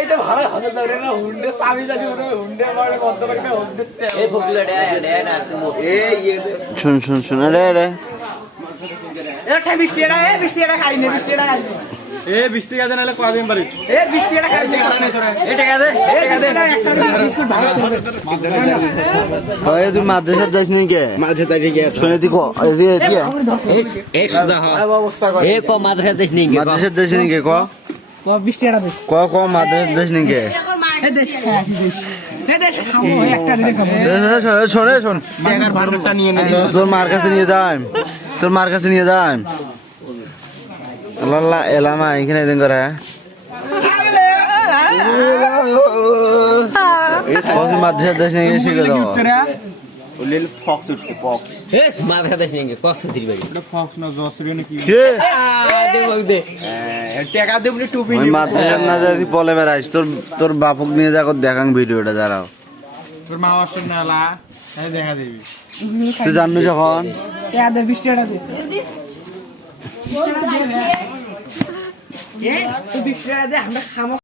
এইটা ভালো হবে ধরে না হুন্ডে চাবি যাচ্ছে ওরে হুন্ডে মারে বন্ধ করে না হুন্ডে এই বকলে ডে না শুন আরে এটা 20 টাকা এ 20 টাকা খাই নে 20 টাকা খাই এ 20 টাকা দেন নালে কয়দিন বাড়ি এ 20 টাকা খাই নে এই টাকা দে একটা বিস্কুট ভালো কয় তুই মাদ্রাসা যাস নি কে মাদ্রাসা যাই কে শুনে তুই কো এ সুদা অবস্থা করে এ কো মাদ্রাসা দেশ নেই মাদ্রাসা যাস নি কে ক 20 টাকা দে ক মাদ্রাসা যাস নি কে এই দেশ এই দেশ খাবো একটা দিলে খাবো শোন টাকার ভান্ডারটা নিয়ে নে তোর মার কাছে নিয়ে যাই আল্লাহ এলামা এখানে দিন করে মাদ্রাসা যাস নি শিখে দাও লিল ফক্স উঠছে ফক্স এ মাদ্রাসা দেশ নেই কষ্ট দিই বাড়ি এটা ফক্স না জসরি নাকি কে দে বল দে টাকা দেবনি টুপি ওই মাদ্রাসা না যাই বলে বেড়াইস তোর বাপক নিয়ে যা দেখাং ভিডিওটা দাঁড়াও তোর মা আসেন না লা দেখা দিবি তুই জানু যখন টাকা দে 20 টাকা দে এ 20 টাকা দে আমরা খাবো